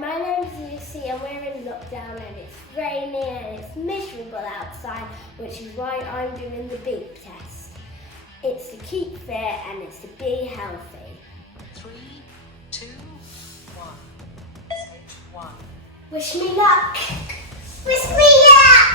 my name's Lucy and we're in lockdown and it's raining and it's miserable outside, which is why I'm doing the beep test. It's to keep fit and it's to be healthy. 3, 2, 1. Stage 1. Wish me luck! Wish me luck!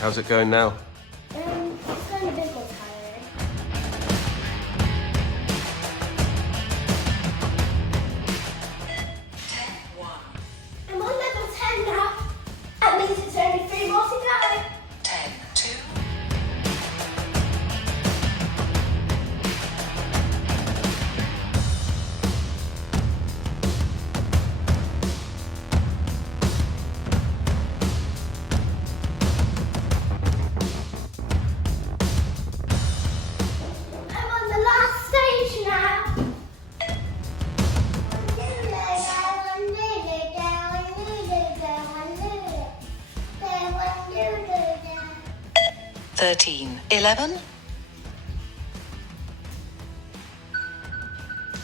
How's it going now? It's going a bit more tiring. I'm on level 10 now. That means it's only 3 more to go. 10, 2. I'm on the last stage now. 13, 11.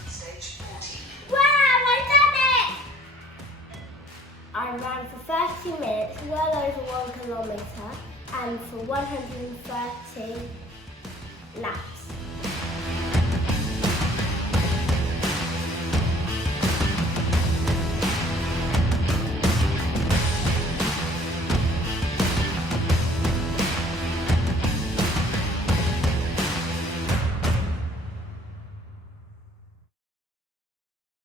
Stage 14. Wow, I done it! I ran for 30 minutes, well over 1 kilometre, and for 130 laps.